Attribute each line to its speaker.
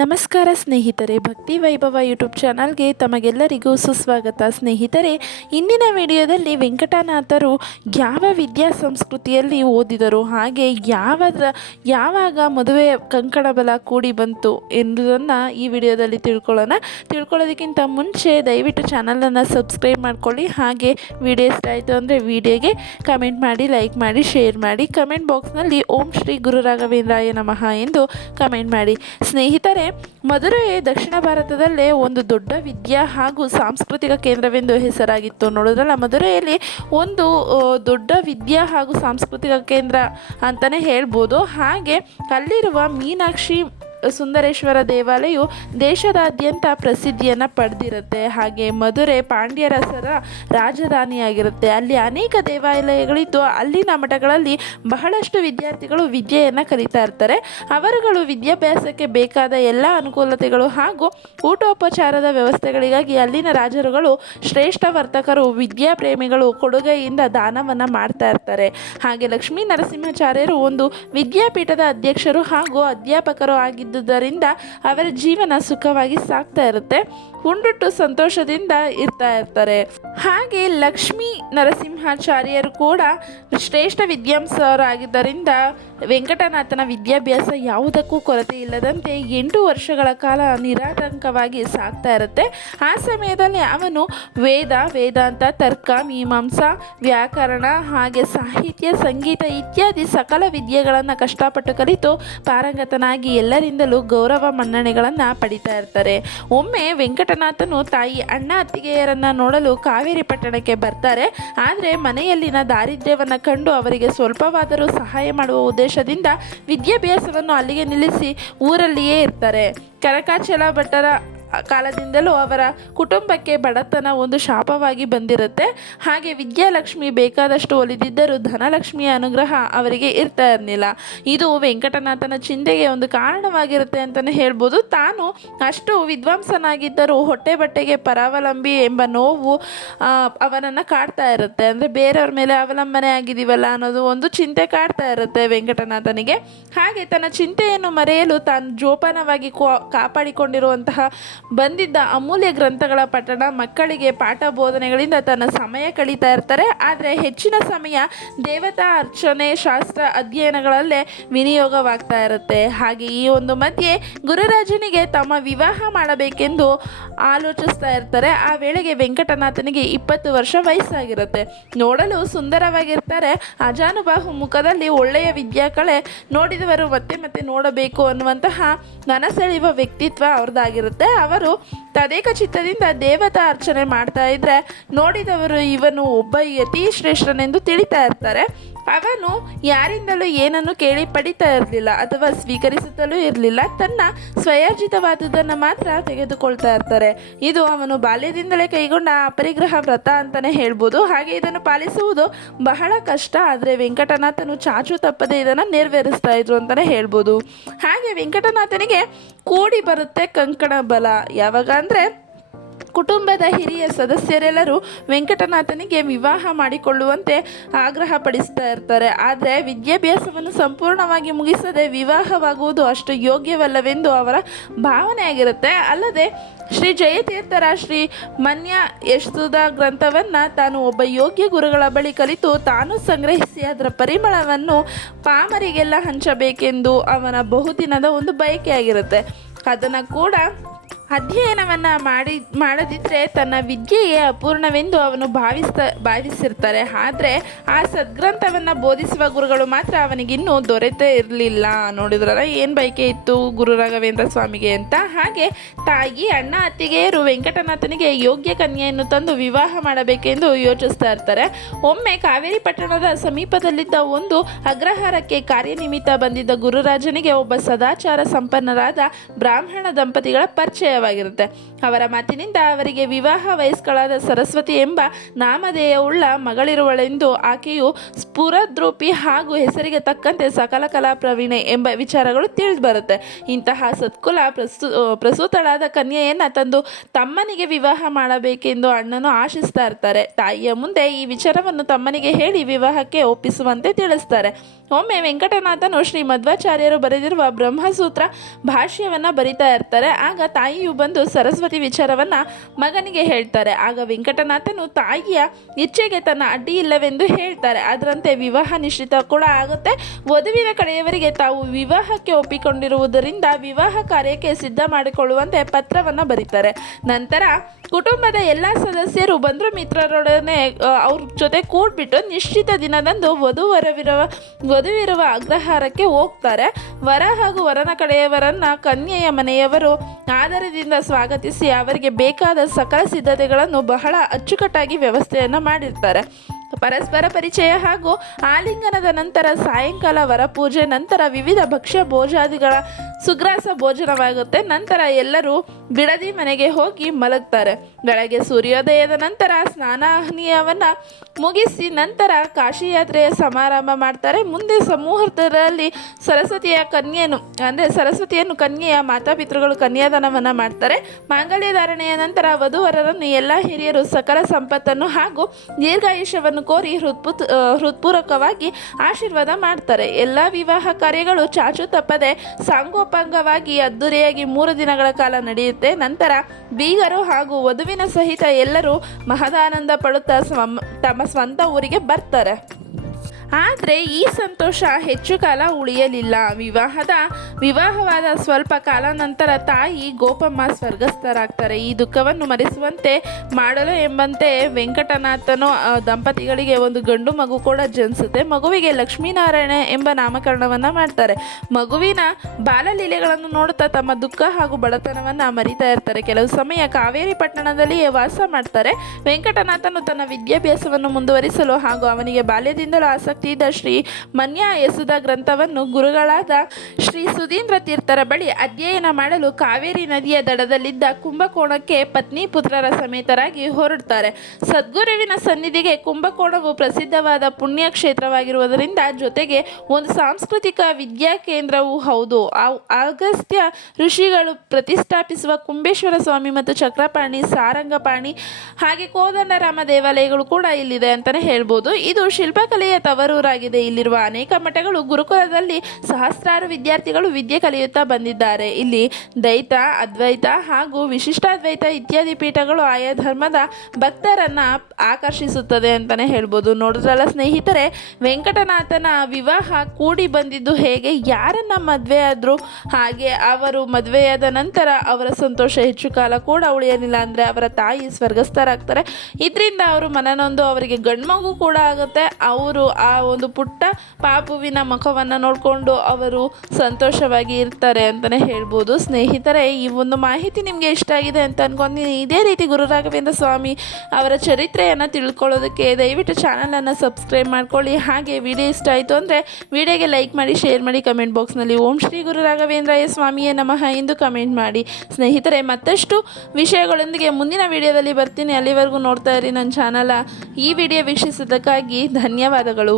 Speaker 1: ನಮಸ್ಕಾರ ಸ್ನೇಹಿತರೆ, ಭಕ್ತಿ ವೈಭವ ಯೂಟ್ಯೂಬ್ ಚಾನಲ್ಗೆ ತಮಗೆಲ್ಲರಿಗೂ ಸುಸ್ವಾಗತ. ಸ್ನೇಹಿತರೆ, ಇಂದಿನ ವಿಡಿಯೋದಲ್ಲಿ ವೆಂಕಟನಾಥರು ಯಾವ ವಿದ್ಯಾ ಸಂಸ್ಕೃತಿಯಲ್ಲಿ ಓದಿದರು, ಹಾಗೆ ಯಾವ ಯಾವಾಗ ಮದುವೆ ಕಂಕಣ ಬಲ ಕೂಡಿ ಬಂತು ಎನ್ನುವುದನ್ನು ಈ ವಿಡಿಯೋದಲ್ಲಿ ತಿಳ್ಕೊಳ್ಳೋಣ. ತಿಳ್ಕೊಳ್ಳೋದಕ್ಕಿಂತ ಮುಂಚೆ ದಯವಿಟ್ಟು ಚಾನಲನ್ನು ಸಬ್ಸ್ಕ್ರೈಬ್ ಮಾಡ್ಕೊಳ್ಳಿ, ಹಾಗೆ ವಿಡಿಯೋ ಇಷ್ಟ ಆಯಿತು ಅಂದರೆ ವಿಡಿಯೋಗೆ ಕಮೆಂಟ್ ಮಾಡಿ, ಲೈಕ್ ಮಾಡಿ, ಶೇರ್ ಮಾಡಿ. ಕಮೆಂಟ್ ಬಾಕ್ಸ್ನಲ್ಲಿ ಓಂ ಶ್ರೀ ಗುರುರಾಘವೇಂದ್ರಾಯ ನಮಃ ಎಂದು ಕಮೆಂಟ್ ಮಾಡಿ. ಸ್ನೇಹಿತರೆ ಮಧುರೆ ದಕ್ಷಿಣ ಭಾರತದಲ್ಲೇ ಒಂದು ದೊಡ್ಡ ವಿದ್ಯಾ ಹಾಗೂ ಸಾಂಸ್ಕೃತಿಕ ಕೇಂದ್ರವೆಂದು ಹೆಸರಾಗಿತ್ತು. ನೋಡೋದ್ರಲ್ಲ ಮಧುರೆಯಲ್ಲಿ ಒಂದು ದೊಡ್ಡ ವಿದ್ಯಾ ಹಾಗೂ ಸಾಂಸ್ಕೃತಿಕ ಕೇಂದ್ರ ಅಂತಲೇ ಹೇಳ್ಬೋದು. ಹಾಗೆ ಅಲ್ಲಿರುವ ಮೀನಾಕ್ಷಿ ಸುಂದರೇಶ್ವರ ದೇವಾಲಯವು ದೇಶದಾದ್ಯಂತ ಪ್ರಸಿದ್ಧಿಯನ್ನು ಪಡೆದಿರುತ್ತೆ. ಹಾಗೆ ಮಧುರೆ ಪಾಂಡ್ಯರಸರ ರಾಜಧಾನಿಯಾಗಿರುತ್ತೆ. ಅಲ್ಲಿ ಅನೇಕ ದೇವಾಲಯಗಳಿದ್ದು ಅಲ್ಲಿನ ಮಠಗಳಲ್ಲಿ ಬಹಳಷ್ಟು ವಿದ್ಯಾರ್ಥಿಗಳು ವಿದ್ಯೆಯನ್ನು ಕಲಿತಾ ಇರ್ತಾರೆ. ಅವರುಗಳು ವಿದ್ಯಾಭ್ಯಾಸಕ್ಕೆ ಬೇಕಾದ ಎಲ್ಲ ಅನುಕೂಲತೆಗಳು ಹಾಗೂ ಊಟೋಪಚಾರದ ವ್ಯವಸ್ಥೆಗಳಿಗಾಗಿ ಅಲ್ಲಿನ ರಾಜರುಗಳು ಶ್ರೇಷ್ಠ ವರ್ತಕರು ವಿದ್ಯಾಪ್ರೇಮಿಗಳು ಕೊಡುಗೆಯಿಂದ ದಾನವನ್ನು ಮಾಡ್ತಾ ಇರ್ತಾರೆ. ಹಾಗೆ ಲಕ್ಷ್ಮೀ ನರಸಿಂಹಾಚಾರ್ಯರು ಒಂದು ವಿದ್ಯಾಪೀಠದ ಅಧ್ಯಕ್ಷರು ಹಾಗೂ ಅಧ್ಯಾಪಕರು ಆಗಿದ್ದುದರಿಂದ ಅವರ ಜೀವನ ಸುಖವಾಗಿ ಸಾಗ್ತಾ ಇರುತ್ತೆ ಉಂಡುಟ್ಟು ಸಂತೋಷದಿಂದ ಇರ್ತಾ ಇರ್ತಾರೆ. ಹಾಗೆ ಲಕ್ಷ್ಮೀ ನರಸಿಂಹಾಚಾರ್ಯರು ಕೂಡ ಶ್ರೇಷ್ಠ ವಿದ್ಯಾಂಸರಾಗಿದ್ದರಿಂದ ವೆಂಕಟನಾಥನ ವಿದ್ಯಾಭ್ಯಾಸ ಯಾವುದಕ್ಕೂ ಕೊರತೆ ಇಲ್ಲದಂತೆ ಎಂಟು ವರ್ಷಗಳ ಕಾಲ ನಿರಾತಂಕವಾಗಿ ಸಾಗ್ತಾ ಇರುತ್ತೆ. ಆ ಸಮಯದಲ್ಲಿ ಅವನು ವೇದ, ವೇದಾಂತ, ತರ್ಕ, ಮೀಮಾಂಸಾ, ವ್ಯಾಕರಣ ಹಾಗೆ ಸಾಹಿತ್ಯ, ಸಂಗೀತ ಇತ್ಯಾದಿ ಸಕಲ ವಿದ್ಯೆಗಳನ್ನು ಕಷ್ಟಪಟ್ಟು ಕಲಿತು ಪಾರಂಗತನಾಗಿ ಎಲ್ಲರಿಂದಲೂ ಗೌರವ ಮನ್ನಣೆಗಳನ್ನು ಪಡಿತಾ ಇರ್ತಾರೆ. ಒಮ್ಮೆ ವೆಂಕಟನಾಥನು ತಾಯಿ ಅಣ್ಣ ಅತ್ತಿಗೆಯರನ್ನ ನೋಡಲು ಕಾವೇರಿ ಪಟ್ಟಣಕ್ಕೆ ಬರ್ತಾರೆ. ಆದರೆ ಮನೆಯಲ್ಲಿನ ದಾರಿದ್ರ್ಯವನ್ನು ಕಂಡು ಅವರಿಗೆ ಸ್ವಲ್ಪವಾದರೂ ಸಹಾಯ ಮಾಡುವ ಉದ್ದೇಶದಿಂದ ವಿದ್ಯಾಭ್ಯಾಸವನ್ನು ಅಲ್ಲಿಗೆ ನಿಲ್ಲಿಸಿ ಊರಲ್ಲಿಯೇ ಇರ್ತಾರೆ. ಕನಕಾಚಲ ಭಟ್ಟರ ಕಾಲದಿಂದಲೂ ಅವರ ಕುಟುಂಬಕ್ಕೆ ಬಡತನ ಒಂದು ಶಾಪವಾಗಿ ಬಂದಿರುತ್ತೆ. ಹಾಗೆ ವಿದ್ಯಾಲಕ್ಷ್ಮಿ ಬೇಕಾದಷ್ಟು ಒಲಿದಿದ್ದರೂ ಧನಲಕ್ಷ್ಮಿಯ ಅನುಗ್ರಹ ಅವರಿಗೆ ಇರ್ತಾ ಇರಲಿಲ್ಲ. ಇದು ವೆಂಕಟನಾಥನ ಚಿಂತೆಗೆ ಒಂದು ಕಾರಣವಾಗಿರುತ್ತೆ ಅಂತಲೇ ಹೇಳ್ಬೋದು. ತಾನು ಅಷ್ಟು ವಿದ್ವಾಂಸನಾಗಿದ್ದರೂ ಹೊಟ್ಟೆ ಬಟ್ಟೆಗೆ ಪರಾವಲಂಬಿ ಎಂಬ ನೋವು ಅವನನ್ನು ಕಾಡ್ತಾ ಇರುತ್ತೆ. ಅಂದರೆ ಬೇರೆಯವ್ರ ಮೇಲೆ ಅವಲಂಬನೆ ಆಗಿದ್ದೀವಲ್ಲ ಅನ್ನೋದು ಒಂದು ಚಿಂತೆ ಕಾಡ್ತಾ ಇರುತ್ತೆ ವೆಂಕಟನಾಥನಿಗೆ. ಹಾಗೆ ತನ್ನ ಚಿಂತೆಯನ್ನು ಮರೆಯಲು ತಾನು ಜೋಪಾನವಾಗಿ ಕಾಪಾಡಿಕೊಂಡಿರುವಂತಹ ಬಂದಿದ್ದ ಅಮೂಲ್ಯ ಗ್ರಂಥಗಳ ಪಠಣ ಮಕ್ಕಳಿಗೆ ಪಾಠ ಬೋಧನೆಗಳಿಂದ ತನ್ನ ಸಮಯ ಕಳೀತಾ ಇರ್ತಾರೆ. ಆದರೆ ಹೆಚ್ಚಿನ ಸಮಯ ದೇವತಾ ಅರ್ಚನೆ ಶಾಸ್ತ್ರ ಅಧ್ಯಯನಗಳಲ್ಲೇ ವಿನಿಯೋಗವಾಗ್ತಾ ಇರುತ್ತೆ. ಹಾಗೆ ಈ ಒಂದು ಮಧ್ಯೆ ಗುರುರಾಜನಿಗೆ ತಮ್ಮ ವಿವಾಹ ಮಾಡಬೇಕೆಂದು ಆಲೋಚಿಸ್ತಾ ಇರ್ತಾರೆ. ಆ ವೇಳೆಗೆ ವೆಂಕಟನಾಥನಿಗೆ ಇಪ್ಪತ್ತು ವರ್ಷ ವಯಸ್ಸಾಗಿರುತ್ತೆ. ನೋಡಲು ಸುಂದರವಾಗಿರ್ತಾರೆ. ಅಜಾನುಬಾಹು ಮುಖದಲ್ಲಿ ಒಳ್ಳೆಯ ವಿದ್ಯಾಕಳೆ ನೋಡಿದವರು ಮತ್ತೆ ಮತ್ತೆ ನೋಡಬೇಕು ಅನ್ನುವಂತಹ ನನಸೆಳೆಯುವ ವ್ಯಕ್ತಿತ್ವ ಅವ್ರದ್ದಾಗಿರುತ್ತೆ. ಅವರು ತದೇಕ ಚಿತ್ತದಿಂದ ದೇವತಾ ಅರ್ಚನೆ ಮಾಡ್ತಾ ಇದ್ರೆ ನೋಡಿದವರು ಇವನು ಒಬ್ಬ ಯತಿ ಶ್ರೇಷ್ಠನೆಂದು ತಿಳಿತಾ ಇರ್ತಾರೆ. ಅವನು ಯಾರಿಂದಲೂ ಏನನ್ನು ಕೇಳಿ ಪಡಿತಾ ಇರಲಿಲ್ಲ ಅಥವಾ ಸ್ವೀಕರಿಸುತ್ತಲೂ ಇರಲಿಲ್ಲ. ತನ್ನ ಸ್ವಯಾರ್ಜಿತವಾದುದನ್ನು ಮಾತ್ರ ತೆಗೆದುಕೊಳ್ತಾ ಇರ್ತಾರೆ. ಇದು ಅವನು ಬಾಲ್ಯದಿಂದಲೇ ಕೈಗೊಂಡ ಅಪರಿಗ್ರಹ ವ್ರತ ಅಂತಲೇ ಹೇಳ್ಬೋದು. ಹಾಗೆ ಇದನ್ನು ಪಾಲಿಸುವುದು ಬಹಳ ಕಷ್ಟ. ಆದರೆ ವೆಂಕಟನಾಥನು ಚಾಚು ತಪ್ಪದೆ ಇದನ್ನು ನೆರವೇರಿಸ್ತಾ ಇದ್ರು ಅಂತಲೇ ಹೇಳ್ಬೋದು. ಹಾಗೆ ವೆಂಕಟನಾಥನಿಗೆ ಕೂಡಿ ಬರುತ್ತೆ ಕಂಕಣ ಬಲ. ಯಾವಾಗ ಅಂದರೆ ಕುಟುಂಬದ ಹಿರಿಯ ಸದಸ್ಯರೆಲ್ಲರೂ ವೆಂಕಟನಾಥನಿಗೆ ವಿವಾಹ ಮಾಡಿಕೊಳ್ಳುವಂತೆ ಆಗ್ರಹ ಪಡಿಸ್ತಾ ಇರ್ತಾರೆ. ಆದರೆ ವಿದ್ಯಾಭ್ಯಾಸವನ್ನು ಸಂಪೂರ್ಣವಾಗಿ ಮುಗಿಸದೆ ವಿವಾಹವಾಗುವುದು ಅಷ್ಟು ಯೋಗ್ಯವಲ್ಲವೆಂದು ಅವರ ಭಾವನೆ ಆಗಿರುತ್ತೆ. ಅಲ್ಲದೆ ಶ್ರೀ ಜಯತೀರ್ಥರ ಶ್ರೀ ಮನ್ಯ ಯಶುದ ಗ್ರಂಥವನ್ನು ತಾನು ಒಬ್ಬ ಯೋಗ್ಯ ಗುರುಗಳ ಬಳಿ ಕಲಿತು ತಾನು ಸಂಗ್ರಹಿಸಿ ಅದರ ಪರಿಮಳವನ್ನು ಪಾಮರಿಗೆಲ್ಲ ಹಂಚಬೇಕೆಂದು ಅವನ ಬಹುದಿನದ ಒಂದು ಬಯಕೆಯಾಗಿರುತ್ತೆ. ಅದನ್ನು ಕೂಡ ಅಧ್ಯಯನವನ್ನು ಮಾಡಿ ಮಾಡದಿದ್ದರೆ ತನ್ನ ವಿದ್ಯೆಯೇ ಅಪೂರ್ಣವೆಂದು ಅವನು ಭಾವಿಸ್ತ, ಭಾವಿಸಿರ್ತಾರೆ. ಆದರೆ ಆ ಸದ್ಗ್ರಂಥವನ್ನು ಬೋಧಿಸುವ ಗುರುಗಳು ಮಾತ್ರ ಅವನಿಗಿನ್ನೂ ದೊರೆತೇ ಇರಲಿಲ್ಲ. ನೋಡಿದ್ರಲ್ಲ, ಏನು ಬೈಕೆ ಇತ್ತು ಗುರು ರಾಘವೇಂದ್ರ ಸ್ವಾಮಿಗೆ ಅಂತ? ಹಾಗೆ ತಾಯಿ, ಅಣ್ಣ, ಅತ್ತಿಗೆಯರು ವೆಂಕಟನಾಥನಿಗೆ ಯೋಗ್ಯ ಕನ್ಯೆಯನ್ನು ತಂದು ವಿವಾಹ ಮಾಡಬೇಕೆಂದು ಯೋಚಿಸ್ತಾ ಇರ್ತಾರೆ. ಒಮ್ಮೆ ಕಾವೇರಿ ಪಟ್ಟಣದ ಸಮೀಪದಲ್ಲಿದ್ದ ಒಂದು ಅಗ್ರಹಾರಕ್ಕೆ ಕಾರ್ಯನಿಮಿತ್ತ ಬಂದಿದ್ದ ಗುರುರಾಜನಿಗೆ ಒಬ್ಬ ಸದಾಚಾರ ಸಂಪನ್ನರಾದ ಬ್ರಾಹ್ಮಣ ದಂಪತಿಗಳ ಪರಿಚಯ ಅಮೂಲ್ಯವಾಗಿರುತ್ತೆ ಅವರ ಮಾತಿನಿಂದ ಅವರಿಗೆ ವಿವಾಹ ವಯಸ್ಕಳಾದ ಸರಸ್ವತಿ ಎಂಬ ನಾಮಧೇಯವುಳ್ಳ ಮಗಳಿರುವಳೆಂದು ಆಕೆಯು ಸ್ಫುರದ್ರೂಪಿ ಹಾಗೂ ಹೆಸರಿಗೆ ತಕ್ಕಂತೆ ಸಕಲ ಕಲಾ ಪ್ರವೀಣೆ ಎಂಬ ವಿಚಾರಗಳು ತಿಳಿದು ಬರುತ್ತೆ ಇಂತಹ ಸತ್ಕುಲ ಪ್ರಸು ಪ್ರಸೂತಳಾದ ಕನ್ಯೆಯನ್ನು ತಂದು ತಮ್ಮನಿಗೆ ವಿವಾಹ ಮಾಡಬೇಕೆಂದು ಅಣ್ಣನು ಆಶಿಸ್ತಾ ಇರ್ತಾರೆ. ತಾಯಿಯ ಮುಂದೆ ಈ ವಿಚಾರವನ್ನು ತಮ್ಮನಿಗೆ ಹೇಳಿ ವಿವಾಹಕ್ಕೆ ಒಪ್ಪಿಸುವಂತೆ ತಿಳಿಸ್ತಾರೆ. ಒಮ್ಮೆ ವೆಂಕಟನಾಥನು ಶ್ರೀ ಮಧ್ವಾಚಾರ್ಯರು ಬರೆದಿರುವ ಬ್ರಹ್ಮಸೂತ್ರ ಭಾಷ್ಯವನ್ನು ಬರಿತಾ ಇರ್ತಾರೆ. ಆಗ ತಾಯಿಯು ಬಂದು ಸರಸ್ವತಿ ವಿಚಾರವನ್ನು ಮಗನಿಗೆ ಹೇಳ್ತಾರೆ. ಆಗ ವೆಂಕಟನಾಥನು ತಾಯಿಯ ಇಚ್ಛೆಗೆ ತನ್ನ ಅಡ್ಡಿ ಇಲ್ಲವೆಂದು ಹೇಳ್ತಾರೆ. ಅದರಂತೆ ವಿವಾಹ ನಿಶ್ಚಿತ ಕೂಡ ಆಗುತ್ತೆ. ವಧುವಿನ ಕಡೆಯವರಿಗೆ ತಾವು ವಿವಾಹಕ್ಕೆ ಒಪ್ಪಿಕೊಂಡಿರುವುದರಿಂದ ವಿವಾಹ ಕಾರ್ಯಕ್ಕೆ ಸಿದ್ಧ ಮಾಡಿಕೊಳ್ಳುವಂತೆ ಪತ್ರವನ್ನು ಬರೀತಾರೆ. ನಂತರ ಕುಟುಂಬದ ಎಲ್ಲ ಸದಸ್ಯರು ಬಂಧು ಮಿತ್ರರೊಡನೆ ಅವ್ರ ಜೊತೆ ಕೂಡ್ಬಿಟ್ಟು ನಿಶ್ಚಿತ ದಿನದಂದು ವಧುವರವಿರುವ ವಧುವಿರುವ ಅಗ್ರಹಾರಕ್ಕೆ ಹೋಗ್ತಾರೆ. ವರ ಹಾಗೂ ವರನ ಕಡೆಯವರನ್ನ ಕನ್ಯೆಯ ಮನೆಯವರು ಆದರದಿಂದ ಸ್ವಾಗತಿಸಿ ಅವರಿಗೆ ಬೇಕಾದ ಸಕಲ ಸಿದ್ಧತೆಗಳನ್ನು ಬಹಳ ಅಚ್ಚುಕಟ್ಟಾಗಿ ವ್ಯವಸ್ಥೆಯನ್ನು ಮಾಡಿರ್ತಾರೆ. ಪರಸ್ಪರ ಪರಿಚಯ ಹಾಗೂ ಆಲಿಂಗನದ ನಂತರ ಸಾಯಂಕಾಲ ವರಪೂಜೆ, ನಂತರ ವಿವಿಧ ಭಕ್ಷ್ಯ ಭೋಜಾದಿಗಳ ಸುಗ್ರಾಸ ಭೋಜನವಾಗುತ್ತೆ. ನಂತರ ಎಲ್ಲರೂ ಬಿಡದಿ ಮನೆಗೆ ಹೋಗಿ ಮಲಗ್ತಾರೆ. ಬೆಳಗ್ಗೆ ಸೂರ್ಯೋದಯದ ನಂತರ ಸ್ನಾನಾಹ್ನಿಯವನ್ನು ಮುಗಿಸಿ ನಂತರ ಕಾಶಿ ಯಾತ್ರೆಯ ಸಮಾರಂಭ ಮಾಡ್ತಾರೆ. ಮುಂದೆ ಸಮೂಹದಲ್ಲಿ ಸರಸ್ವತಿಯ ಕನ್ಯೆಯನ್ನು, ಅಂದರೆ ಸರಸ್ವತಿಯನ್ನು ಕನ್ಯೆಯ ಮಾತಾಪಿತೃಗಳು ಕನ್ಯಾದಾನವನ್ನು ಮಾಡ್ತಾರೆ. ಮಾಂಗಲ್ಯ ಧಾರಣೆಯ ನಂತರ ವಧುವರರನ್ನು ಎಲ್ಲ ಹಿರಿಯರು ಸಕಲ ಸಂಪತ್ತನ್ನು ಹಾಗೂ ದೀರ್ಘಾಯುಷ್ಯವನ್ನು ಕೋರಿ ಹೃತ್ಪುತ್ ಹೃತ್ಪೂರ್ವಕವಾಗಿ ಆಶೀರ್ವಾದ ಮಾಡ್ತಾರೆ. ಎಲ್ಲ ವಿವಾಹ ಕಾರ್ಯಗಳು ಚಾಚು ತಪ್ಪದೆ ಸಾಂಗೋಪಾಂಗವಾಗಿ ಅದ್ದೂರಿಯಾಗಿ ಮೂರು ದಿನಗಳ ಕಾಲ ನಡೆಯುತ್ತೆ. ನಂತರ ಬೀಗರು ಹಾಗೂ ವಧುವಿನ ಸಹಿತ ಎಲ್ಲರೂ ಮಹದಾನಂದ ಪಡುತ್ತಾ ತಮ್ಮ ಸ್ವಂತ ಊರಿಗೆ ಬರ್ತಾರೆ. ಆದರೆ ಈ ಸಂತೋಷ ಹೆಚ್ಚು ಕಾಲ ಉಳಿಯಲಿಲ್ಲ. ವಿವಾಹದ, ವಿವಾಹವಾದ ಸ್ವಲ್ಪ ಕಾಲ ನಂತರ ತಾಯಿ ಗೋಪಮ್ಮ ಸ್ವರ್ಗಸ್ಥರಾಗ್ತಾರೆ. ಈ ದುಃಖವನ್ನು ಮರೆಸುವಂತೆ ಮಾಡಲು ಎಂಬಂತೆ ವೆಂಕಟನಾಥನು ದಂಪತಿಗಳಿಗೆ ಒಂದು ಗಂಡು ಮಗು ಕೂಡ ಜನಿಸುತ್ತೆ. ಮಗುವಿಗೆ ಲಕ್ಷ್ಮೀನಾರಾಯಣ ಎಂಬ ನಾಮಕರಣವನ್ನು ಮಾಡ್ತಾರೆ. ಮಗುವಿನ ಬಾಲಲೀಲೆಗಳನ್ನು ನೋಡುತ್ತಾ ತಮ್ಮ ದುಃಖ ಹಾಗೂ ಬಡತನವನ್ನು ಮರಿತಾ ಇರ್ತಾರೆ. ಕೆಲವು ಸಮಯ ಕಾವೇರಿ ಪಟ್ಟಣದಲ್ಲಿಯೇ ವಾಸ ಮಾಡ್ತಾರೆ. ವೆಂಕಟನಾಥನು ತನ್ನ ವಿದ್ಯಾಭ್ಯಾಸವನ್ನು ಮುಂದುವರಿಸಲು ಹಾಗೂ ಅವನಿಗೆ ಬಾಲ್ಯದಿಂದಲೂ ಆಸಕ್ತಿ ಇದ್ದ ಶ್ರೀ ಮನ್ಯ ಎಸುದ ಗ್ರಂಥವನ್ನು ಗುರುಗಳಾದ ಶ್ರೀ ಸುಧೀಂದ್ರ ತೀರ್ಥರ ಬಳಿ ಅಧ್ಯಯನ ಮಾಡಲು ಕಾವೇರಿ ನದಿಯ ದಡದಲ್ಲಿದ್ದ ಕುಂಭಕೋಣಕ್ಕೆ ಪತ್ನಿ ಪುತ್ರರ ಸಮೇತರಾಗಿ ಹೊರಡ್ತಾರೆ. ಸದ್ಗುರುವಿನ ಸನ್ನಿಧಿಗೆ ಕುಂಭಕೋಣವು ಪ್ರಸಿದ್ಧವಾದ ಪುಣ್ಯ ಕ್ಷೇತ್ರವಾಗಿರುವುದರಿಂದ ಜೊತೆಗೆ ಒಂದು ಸಾಂಸ್ಕೃತಿಕ ವಿದ್ಯಾ ಕೇಂದ್ರವೂ ಹೌದು. ಅಗಸ್ತ್ಯ ಋಷಿಗಳು ಪ್ರತಿಷ್ಠಾಪಿಸುವ ಕುಂಬೇಶ್ವರ ಸ್ವಾಮಿ ಮತ್ತು ಚಕ್ರಪಾಣಿ, ಸಾರಂಗಪಾಣಿ ಹಾಗೆ ಕೋದಂಡರಾಮ ದೇವಾಲಯಗಳು ಕೂಡ ಇಲ್ಲಿದೆ ಅಂತಲೇ ಹೇಳ್ಬೋದು. ಇದು ಶಿಲ್ಪಕಲೆಯ ತವರೂರಾಗಿದೆ ಇಲ್ಲಿರುವ ಅನೇಕ ಮಠಗಳು ಗುರುಕುಲದಲ್ಲಿ ಸಹಸ್ರಾರು ವಿದ್ಯಾರ್ಥಿಗಳು ವಿದ್ಯೆ ಕಲಿಯುತ್ತಾ ಬಂದಿದ್ದಾರೆ. ಇಲ್ಲಿ ದೈತ ಅದ್ವೈತ ಹಾಗೂ ವಿಶಿಷ್ಟಾದ್ವೈತ ಇತ್ಯಾದಿ ಪೀಠಗಳು ಆಯಾ ಧರ್ಮದ ಭಕ್ತರನ್ನ ಆಕರ್ಷಿಸುತ್ತದೆ ಅಂತಲೇ ಹೇಳ್ಬೋದು. ನೋಡಿದ್ರಲ್ಲ ಸ್ನೇಹಿತರೆ, ವೆಂಕಟನಾಥನ ವಿವಾಹ ಕೂಡಿ ಬಂದಿದ್ದು ಹೇಗೆ? ಯಾರನ್ನ ಮದುವೆ ಆದ್ರು ಹಾಗೆ ಅವರು ಮದುವೆಯಾದ ನಂತರ ಅವರ ಸಂತೋಷ ಹೆಚ್ಚು ಕಾಲ ಕೂಡ ಉಳಿಯಲಿಲ್ಲ ಅಂದರೆ ಅವರ ತಾಯಿ ಸ್ವರ್ಗಸ್ಥರಾಗ್ತಾರೆ. ಇದರಿಂದ ಅವರು ಮನನೊಂದು, ಅವರಿಗೆ ಗಂಡ್ಮಗು ಕೂಡ ಆಗುತ್ತೆ. ಅವರು ಆ ಒಂದು ಪುಟ್ಟ ಪಾಪುವಿನ ಮುಖವನ್ನು ನೋಡಿಕೊಂಡು ಅವರು ಸಂತೋಷವಾಗಿ ಇರ್ತಾರೆ ಅಂತಲೇ ಹೇಳ್ಬೋದು. ಸ್ನೇಹಿತರೆ, ಈ ಒಂದು ಮಾಹಿತಿ ನಿಮಗೆ ಇಷ್ಟ ಆಗಿದೆ ಅಂತ ಅನ್ಕೊಂತೀನಿ. ಇದೇ ರೀತಿ ಗುರುರಾಘವೇಂದ್ರ ಸ್ವಾಮಿ ಅವರ ಚರಿತ್ರೆಯನ್ನು ತಿಳ್ಕೊಳ್ಳೋದಕ್ಕೆ ದಯವಿಟ್ಟು ಚಾನಲನ್ನು ಸಬ್ಸ್ಕ್ರೈಬ್ ಮಾಡ್ಕೊಳ್ಳಿ. ಹಾಗೆ ವಿಡಿಯೋ ಇಷ್ಟ ಆಯಿತು ಅಂದರೆ ವಿಡಿಯೋಗೆ ಲೈಕ್ ಮಾಡಿ ಶೇರ್ ಮಾಡಿ ಕಮೆಂಟ್ ಬಾಕ್ಸ್ನಲ್ಲಿ ಓಂ ಶ್ರೀ ಗುರು ರಾಘವೇಂದ್ರಯ ಸ್ವಾಮಿಯೇ ನಮಃ ಎಂದು ಕಮೆಂಟ್ ಮಾಡಿ. ಸ್ನೇಹಿತರೆ, ಮತ್ತಷ್ಟು ವಿಷಯಗಳೊಂದಿಗೆ ಮುಂದಿನ ವಿಡಿಯೋದಲ್ಲಿ ಬರ್ತೀನಿ. ಅಲ್ಲಿವರೆಗೂ ನೋಡ್ತಾ ಇರಿ ನನ್ನ ಚಾನಲ ಈ ವಿಡಿಯೋ ವೀಕ್ಷಿಸಿದ್ದಕ್ಕಾಗಿ ಧನ್ಯವಾದಗಳು.